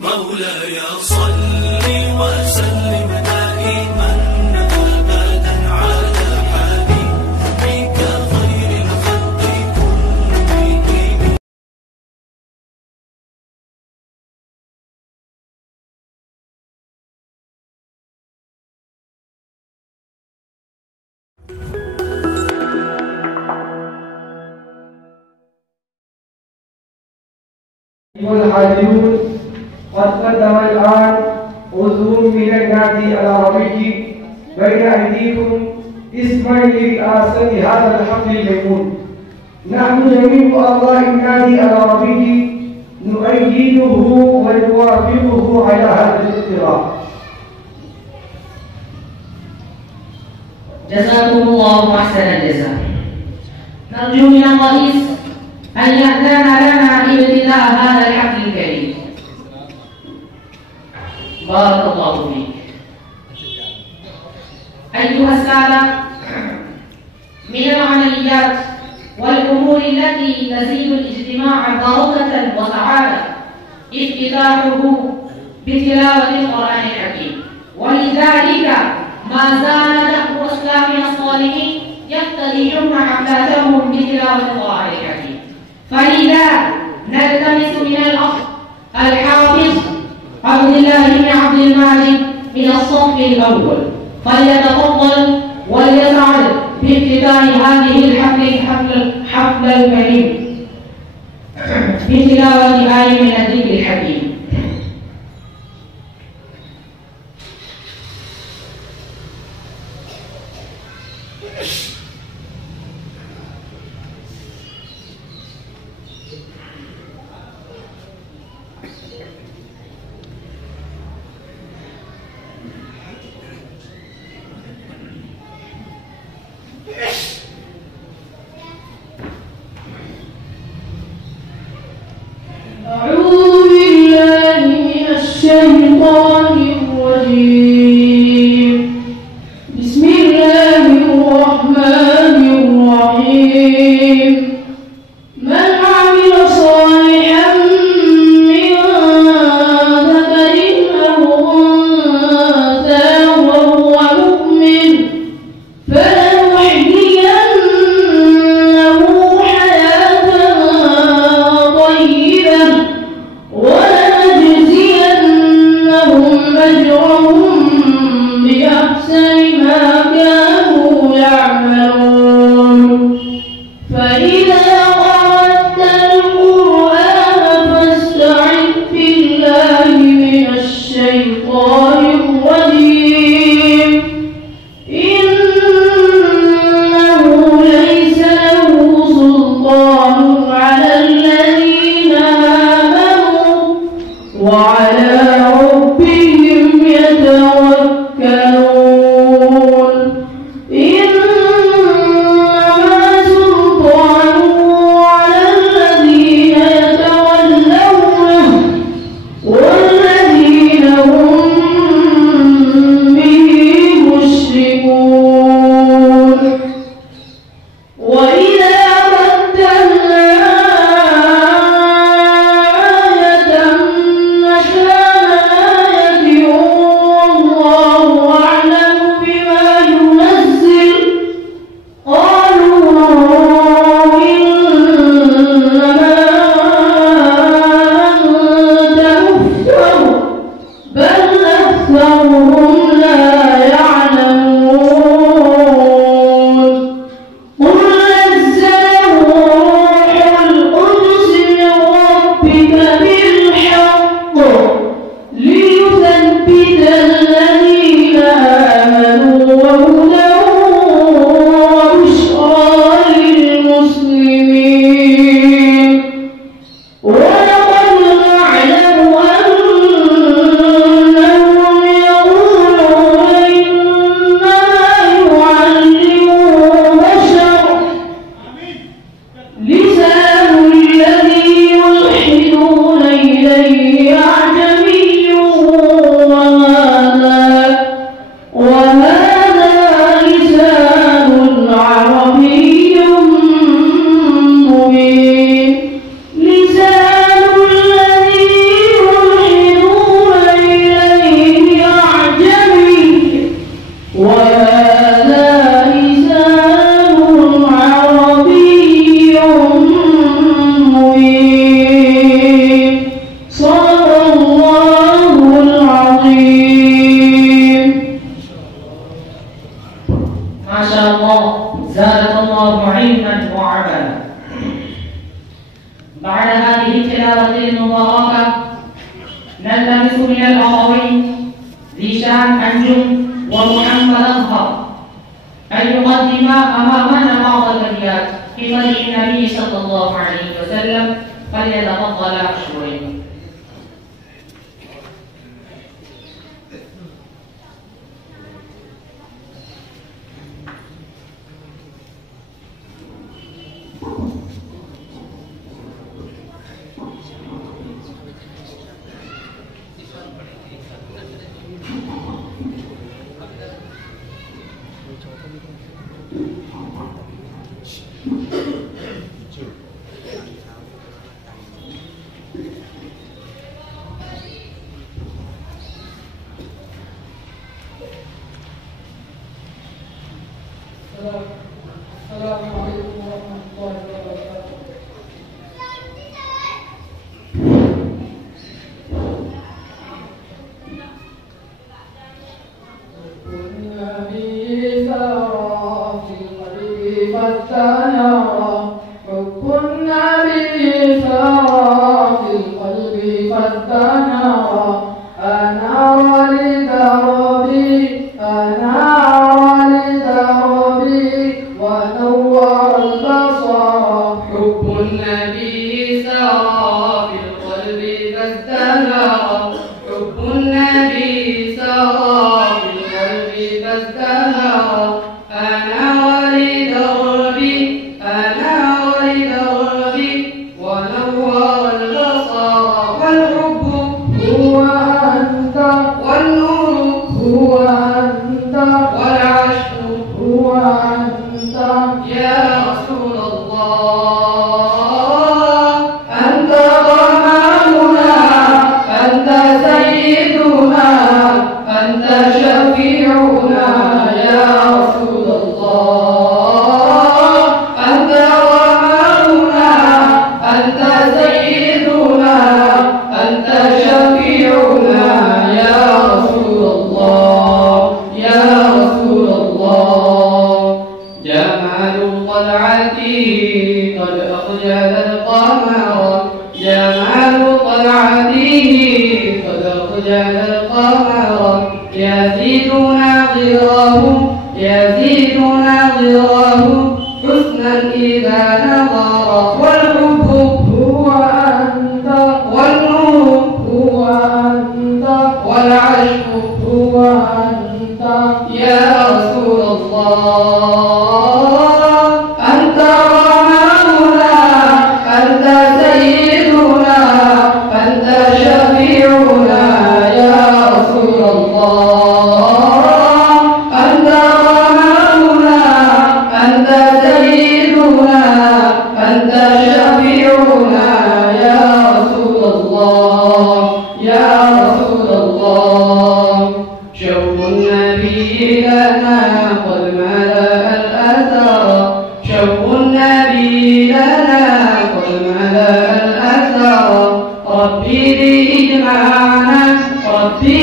مولاي صل وسلم دائما أبدا على حبيبك خير الخلق كلهم. أيها الحاضرون، قد قدم الآن عضو من النادي العربي بين أيديكم اسما لرئاسة هذا الحفل الميمون. نحن جميع أعضاء النادي العربي نؤيده ونوافقه على هذا الاقتراح. جزاكم الله أحسن الجزاء. نرجو من الرئيس أن يأذن لنا ابتداء هذا الحفل الكريم. بارك الله فيك. أيها السادة، من العمليات والأمور التي تزيد الاجتماع بركة وسعادة افتتاحه بتلاوة القرآن الحكيم، ولذلك ما زال نحو أسلافنا الصالحين يفتتحون حفلاتهم بتلاوة القرآن الحكيم. فلذا نلتمس من الأخ الحافظ عبد الله بن عبد الماجد من الصف الأول فليتفضل وليسعد بافتتاح هذه الحفل الكريم بتلاوة آية من الذكر الحكيم. أعوذ بالله من الشيطان الرجيم. بسم الله الرحمن الرحيم. من عمل صالحا من ذكر أو أنثى وهو مؤمن فلنحيينه حياة طيبة ولنجزينهم أجرهم بأحسن ما كانوا يعملون. فإذا قرأت القرآن فاستعذ بالله من الشيطان الرجيم. إنه ليس له سلطان على الذين آمنوا وعلى ربهم يتوكلون. إنما سلطانه على الذين يتولونه والذين هم به مشركون. وإذا بدلنا آية مكان عملا. بعد هذه التلاوة المباركة نلتمس من الأخوين ذيشان أنجم ومحمد أظهر أن يقدما أمامنا بعض الأبيات في مدح النبي صلى الله عليه وسلم، فليتفضل مشكورين. السلام عليكم ورحمة الله وبركاته. النبي سار في القلب فاستنار، حب النبي سار في القلب فاستنار، أنار لدربي أنار لدربي ونور البصر. حب النبي سار في القلب فاستنار، حب النبي سار في القلب فاستنار، أنار لدربي أنار لدربي ونور البصر. والحب هو أنت والنور هو أنت والعشق هو أنت يا رسول الله. أنت ضماننا أنت سيدنا أنت شفيعنا يا رسول الله. أنت ضماننا أنت سيدنا أنت شفيعنا يا رسول الله يا رسول الله. جمال طلعتي قد أخجل القمر، جمال طلعتي قد أخجل القمر، يزيدنا غيره يزيدنا غيره حسنا إذا نظر. والحب هو أنت والنور هو أنت والعشق هو أنت يا رسول الله. أنت رحمنا أنت سيدنا أنت شفيعنا يا رسول الله. أنت رحمنا أنت سيدنا أنت شفيعنا يا رسول الله يا رسول الله. شوق النبي لنا قد ملأ الأثر، شوق النبي لنا قد ملأ الأثر. ربي لإجمعنا ربي